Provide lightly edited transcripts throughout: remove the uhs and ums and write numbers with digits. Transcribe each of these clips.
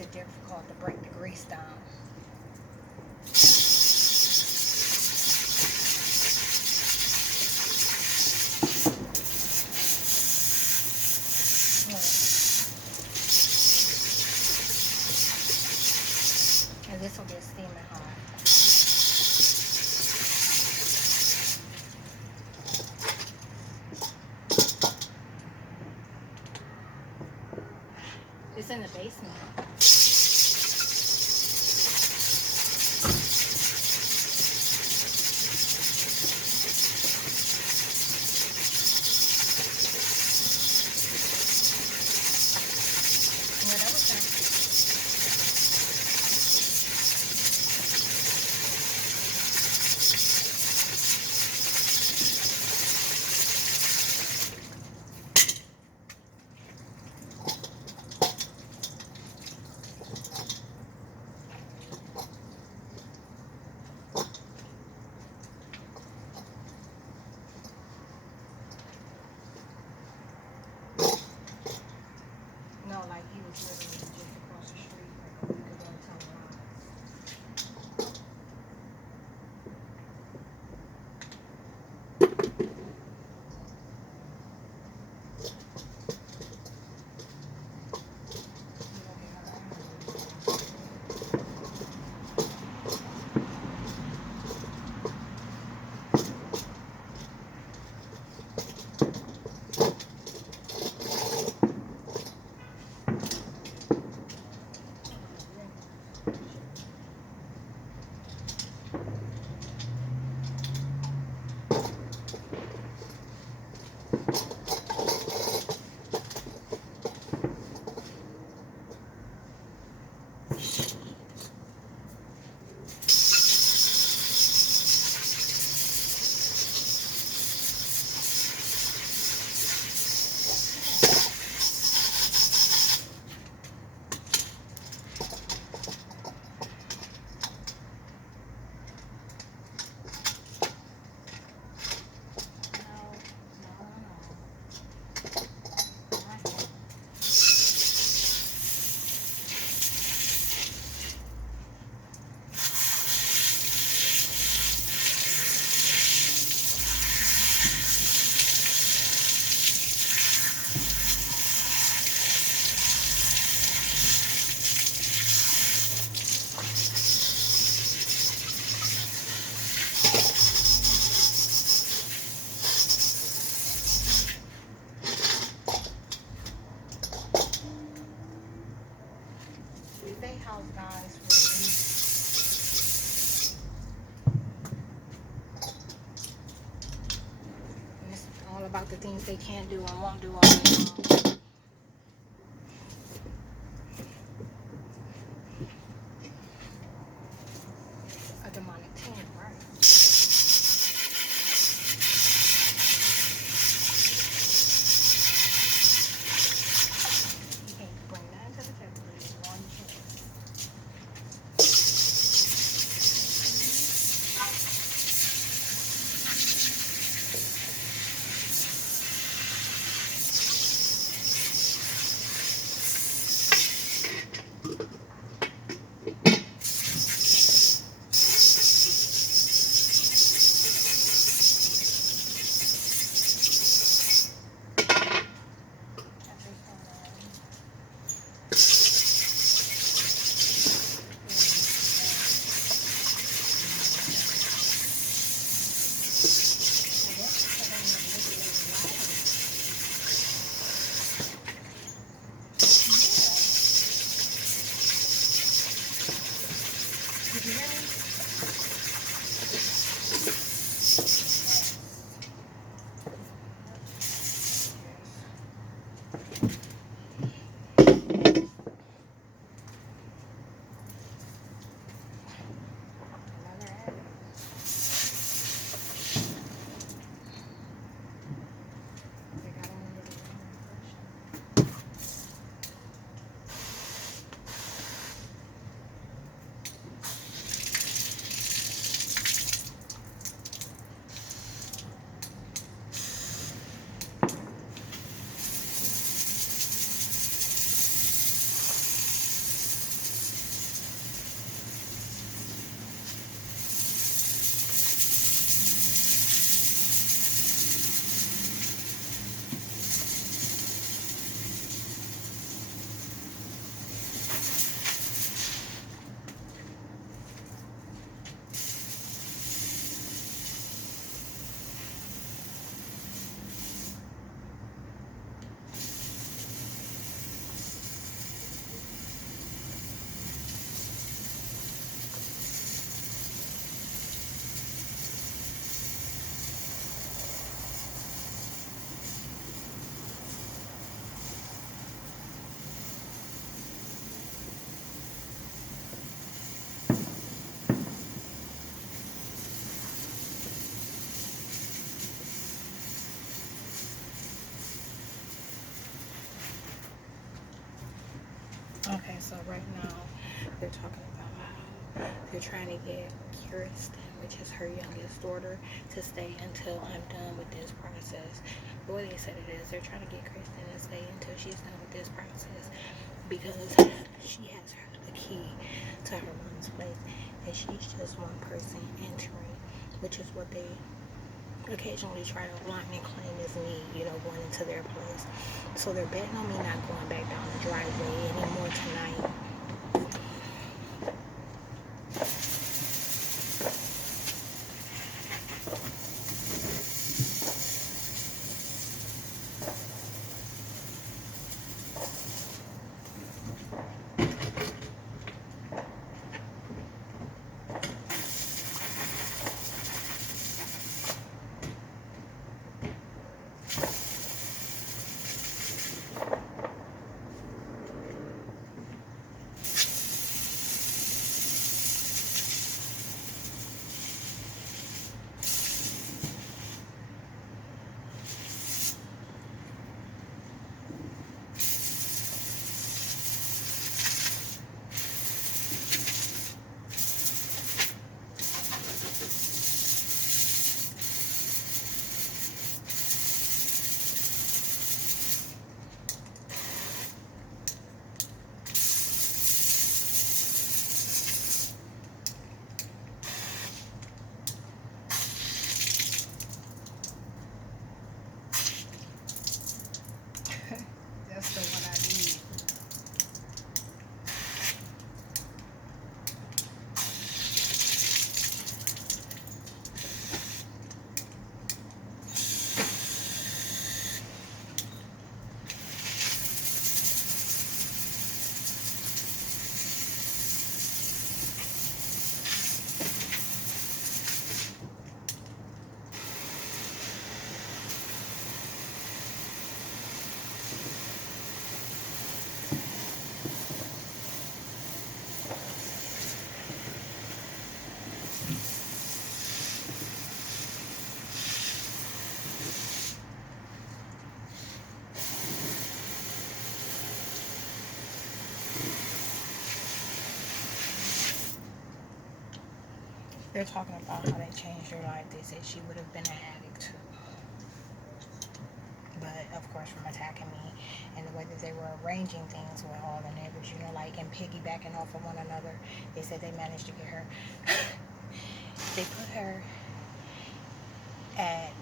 makes it difficult to break the grease down. And this will get steaming hot. It's in the basement. No, like he was literally just across the street like a week ago telling lies. They house guys for a reason. And it's all about the things they can't do and won't do all day long. A demonic team, right? You can't bring that to the table. It's one choice. So right now, they're talking about how they're trying to get Kirsten, which is her youngest daughter, to stay until I'm done with this process. The way they said it is, they're trying to get Kristen to stay until she's done with this process because she has the key to her mom's place, and she's just one person entering, which is what they occasionally try to line and claim as me, going into their place. So they're betting on me not going back down the driveway anymore tonight. That's the one I need. They're talking about how they changed her life. They said she would have been an addict too. But of course, from attacking me and the way that they were arranging things with all the neighbors, and piggybacking off of one another, they said they managed to get her. They put her at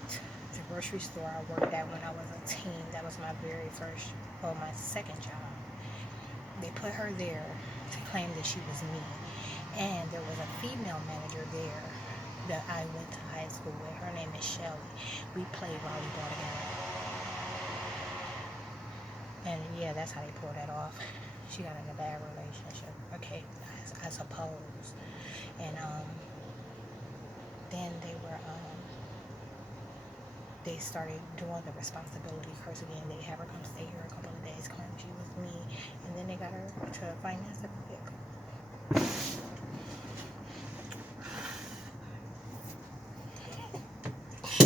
the grocery store I worked at when I was a teen. That was my my second job. They put her there to claim that she was me. And there was a female manager there that I went to high school with. Her name is Shelly. We played volleyball together. And yeah, that's how they pulled that off. She got in a bad relationship. Okay, I suppose. And then they started doing the responsibility curse again. They have her come stay here a couple of days, claim she was me, and then they got her to finance the vehicle.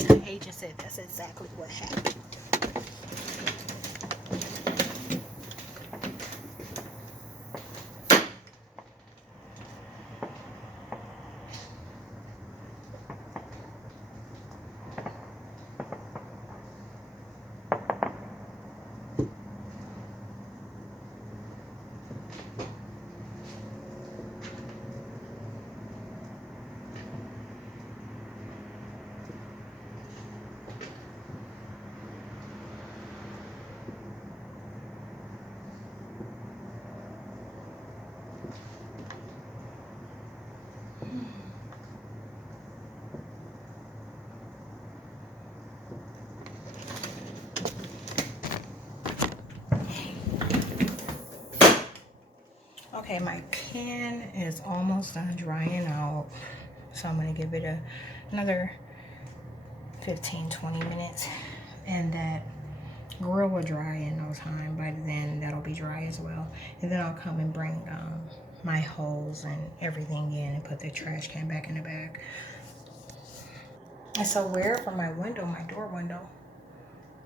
The agent said that's exactly what happened. Okay, my can is almost done drying out, so I'm going to give it another 15-20 minutes, and that grill will dry in no time. By then that'll be dry as well, and then I'll come and bring my hose and everything in and put the trash can back in the bag. It's so weird from my window, my door window.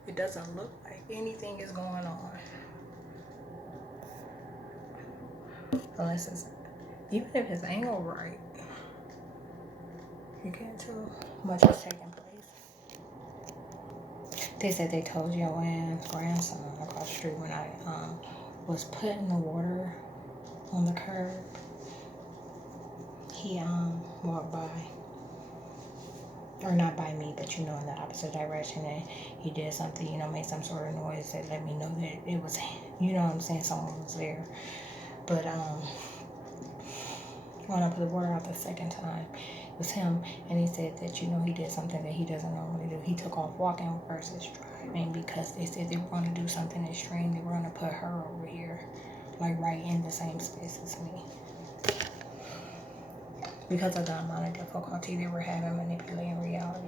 It doesn't look like anything is going on. Unless it's, even if it's angle right, you can't tell much is taking place. They said they told Joanne's grandson across the street when I was putting the water on the curb. He walked by, or not by me, but in the opposite direction, and he did something, made some sort of noise that let me know that it was, what I'm saying, someone was there. But when I put the water out the second time, it was him, and he said that he did something that he doesn't normally do. He took off walking versus driving because they said they were going to do something extreme. They were going to put her over here, like right in the same space as me, because of the amount of difficulty they were having manipulating reality.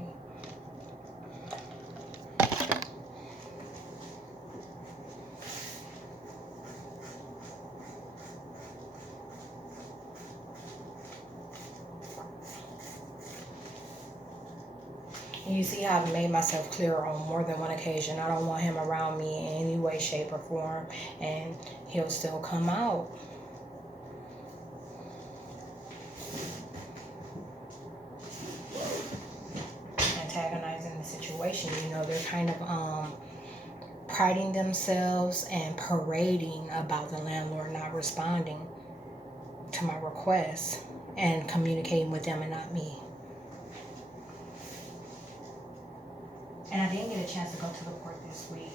And you see how I've made myself clear on more than one occasion. I don't want him around me in any way, shape, or form, and he'll still come out. Antagonizing the situation, they're kind of priding themselves and parading about the landlord not responding to my requests and communicating with them and not me. And I didn't get a chance to go to the court this week.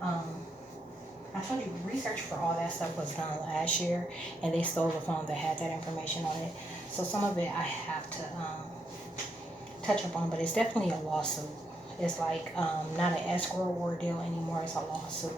I told you, research for all that stuff was done last year, and they stole the phone that had that information on it. So some of it I have to touch up on, but it's definitely a lawsuit. It's like not an escrow ordeal anymore, it's a lawsuit.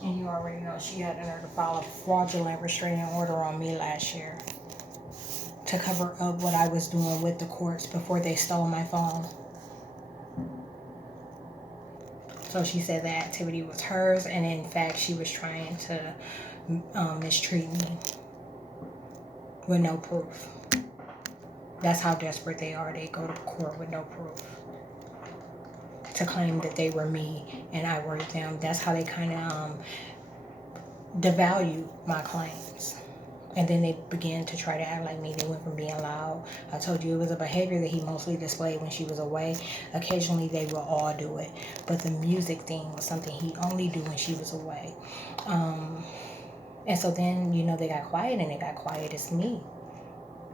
And you already know she had her to file a fraudulent restraining order on me last year to cover up what I was doing with the courts before they stole my phone. So she said the activity was hers, and in fact she was trying to mistreat me with no proof. That's how desperate they are. They go to court with no proof to claim that they were me and I were them. That's how they kind of devalue my claims. And then they began to try to act like me. They went from being loud. I told you it was a behavior that he mostly displayed when she was away. Occasionally they will all do it, but the music thing was something he only do when she was away. And so then, they got quiet, and they got quiet as me.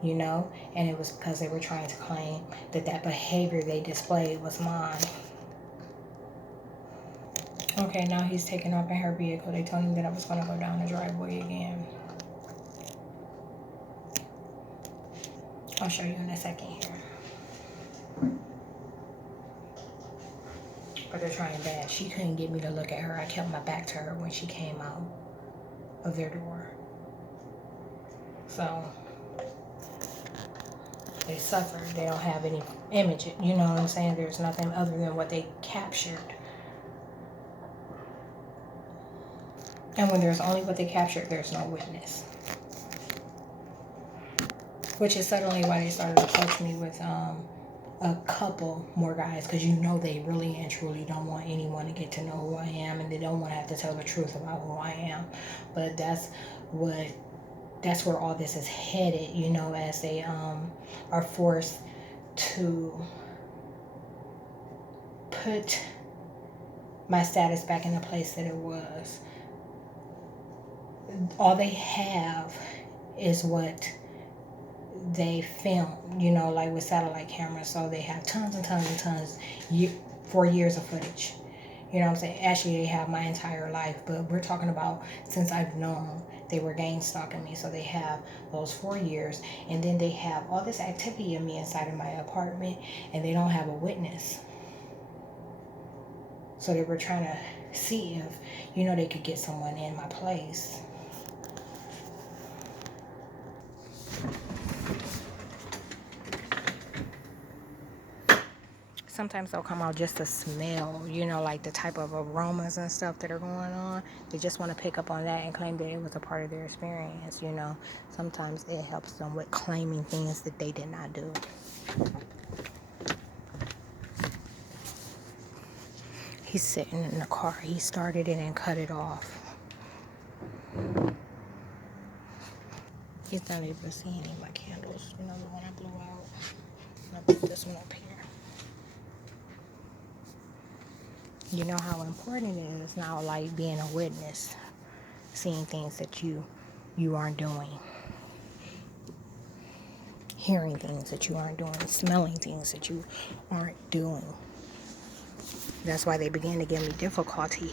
And it was because they were trying to claim that behavior they displayed was mine. Okay, now he's taking off in her vehicle. They told him that I was going to go down the driveway again. I'll show you in a second here. But they're trying bad. She couldn't get me to look at her. I kept my back to her when she came out of their door. So they suffered. They don't have any image. You know what I'm saying? There's nothing other than what they captured. And when there's only what they captured, there's no witness. Which is suddenly why they started to approach me with a couple more guys, because they really and truly don't want anyone to get to know who I am, and they don't want to have to tell the truth about who I am. But that's where all this is headed, as they are forced to put my status back in the place that it was. All they have is what they film, like with satellite cameras. So they have tons and tons and tons, 4 years of footage. You know what I'm saying? Actually, they have my entire life, but we're talking about since I've known. They were gang stalking me, so they have those 4 years, and then they have all this activity of me inside of my apartment, and they don't have a witness. So they were trying to see if, they could get someone in my place. sometimes they'll come out just to smell, you know, like the type of aromas and stuff that are going on. They just want to pick up on that and claim that it was a part of their experience, you know. Sometimes it helps them with claiming things that they did not do. He's sitting in the car. He started it and cut it off. He's not able to see any of my candles. You know, the one I blew out. And I put this one up here. You know how important it is now, like being a witness, seeing things that you aren't doing, hearing things that you aren't doing, smelling things that you aren't doing. That's why they began to give me difficulty.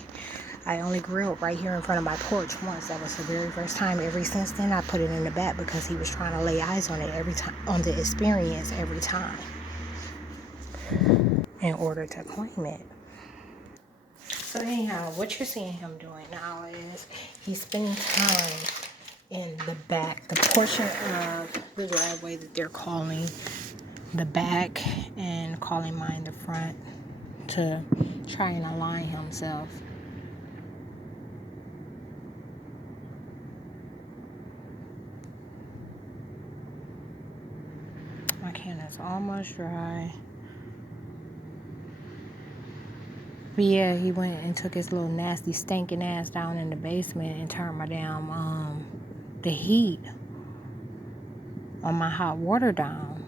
I only grilled right here in front of my porch once. That was the very first time. Ever since then, I put it in the back because he was trying to lay eyes on it every time, on the experience every time, in order to claim it. So anyhow, what you're seeing him doing now is he's spending time in the back, the portion of the driveway that they're calling the back and calling mine the front, to try and align himself. My can is almost dry. But yeah, he went and took his little nasty stinking ass down in the basement and turned my damn the heat on my hot water down,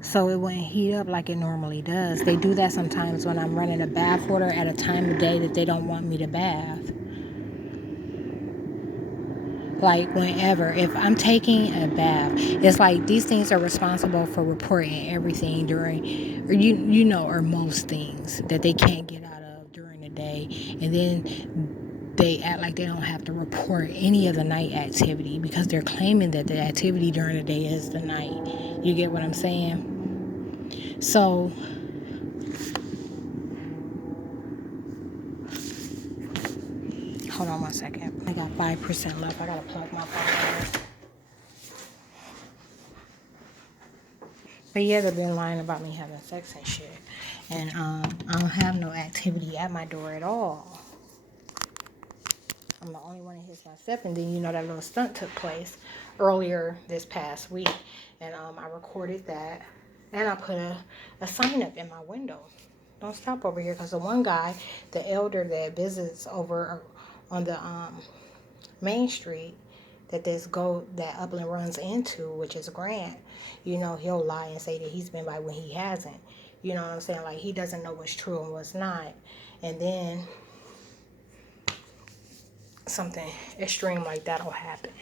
so it wouldn't heat up like it normally does. They do that sometimes when I'm running a bath water at a time of day that they don't want me to bath. Like whenever, if I'm taking a bath, it's like these things are responsible for reporting everything during, or you know, or most things that they can't get out of during the day, and then they act like they don't have to report any of the night activity because they're claiming that the activity during the day is the night. You get what I'm saying? So hold on 1 second. I got 5% left. I gotta plug my phone in. But yeah, they've been lying about me having sex and shit. And I don't have no activity at my door at all. I'm the only one that hits my step. And then, you know, that little stunt took place earlier this past week. And I recorded that. And I put a sign up in my window. Don't stop over here. Because the one guy, the elder that visits over on the Main Street, that Upland runs into, which is Grant, you know, he'll lie and say that he's been by when he hasn't. You know what I'm saying? Like, he doesn't know what's true and what's not. And then something extreme like that'll happen.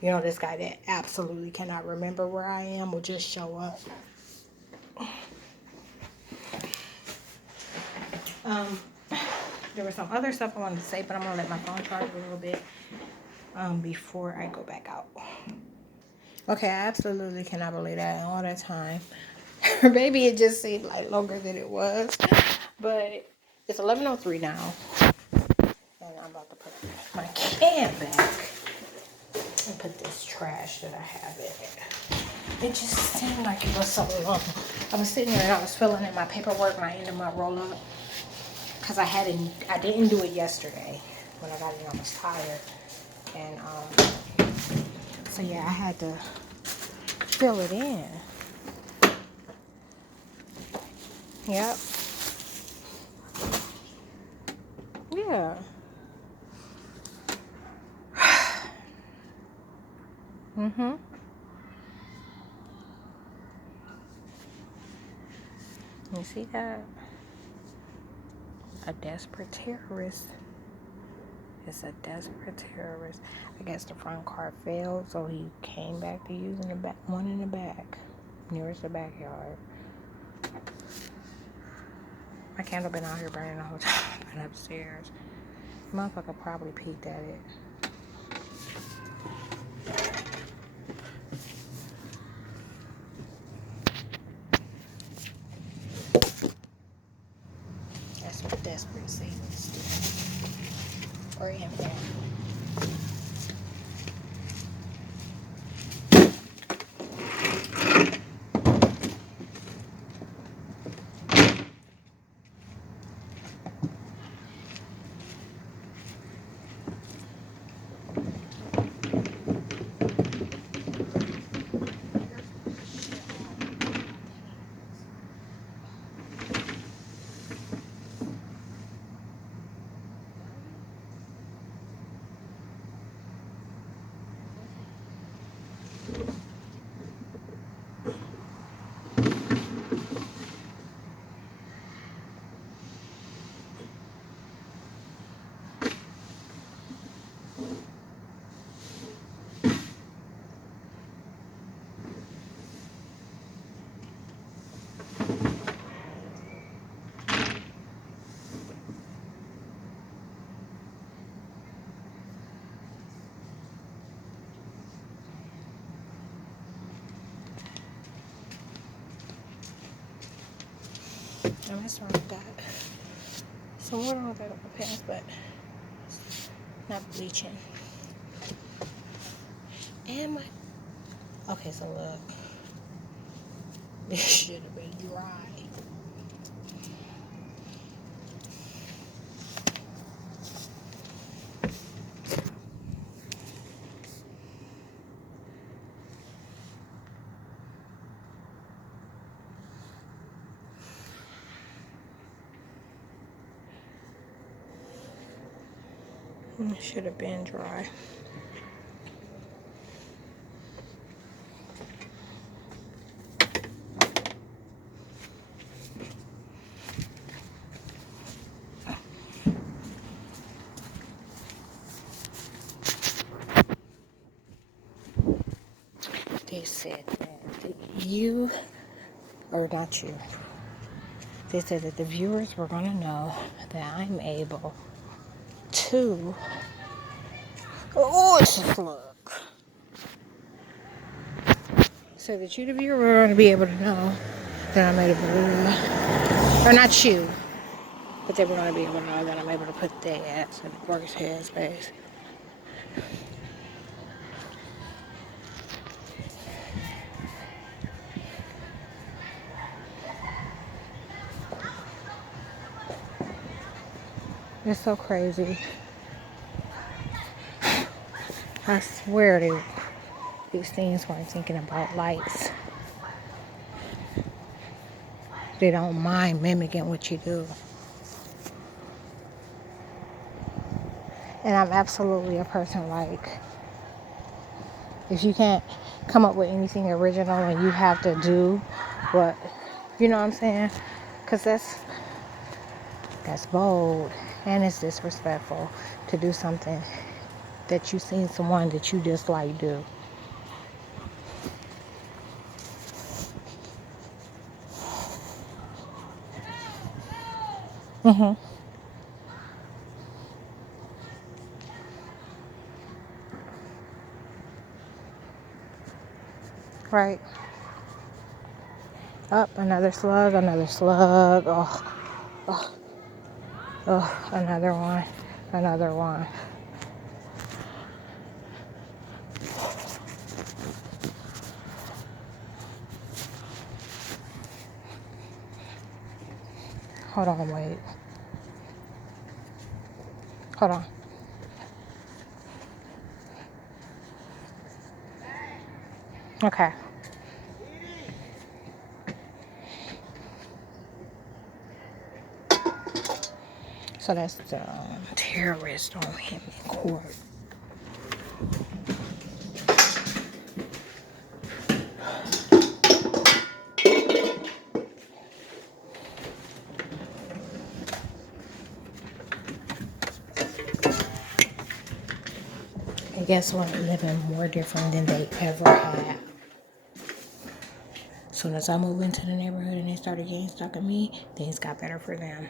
You know, this guy that absolutely cannot remember where I am will just show up. There was some other stuff I wanted to say, but I'm going to let my phone charge a little bit before I go back out. Okay, I absolutely cannot believe that in all that time. Maybe it just seemed like longer than it was. But it's 11:03 now. And I'm about to put my can back and put this trash that I have in it. It just seemed like it was so long. I was sitting here and I was filling in my paperwork, my end of my roll up. Because I didn't do it yesterday. When I got in, I was tired. And so yeah, I had to fill it in. Yep. Yeah. Mm-hmm. You see that? A desperate terrorist. It's a desperate terrorist. I guess the front car failed, so he came back to using the back one in the back, nearest the backyard. My candle been out here burning the whole time. Been upstairs. Motherfucker probably peeked at it. That's what desperate Satanists do. Or infant. I'm messing around with that. Some water on that on my pants, but not bleaching. And my okay, so look. This should have been dry. It should have been dry. They said that you, or not you, they said that the viewers were going to know that I'm able to, oh, it's a slug. So that you, the viewer, were going to be able to know that I'm able to, or not you, but they were going to be able to know that I'm able to put their ass in the worst headspace. It's so crazy. I swear these things weren't thinking about lights. They don't mind mimicking what you do. And I'm absolutely a person like, if you can't come up with anything original and you have to do what, you know what I'm saying? Because that's bold and it's disrespectful to do something that you seen someone that you dislike do. Mm-hmm. Right. Up, another slug, another slug. Oh, oh, oh, another one, another one. Hold on, wait. Hold on. Okay. So that's the terrorist on him in court. And guess what? Living more different than they ever have. As soon as I moved into the neighborhood and they started getting stuck at me, things got better for them.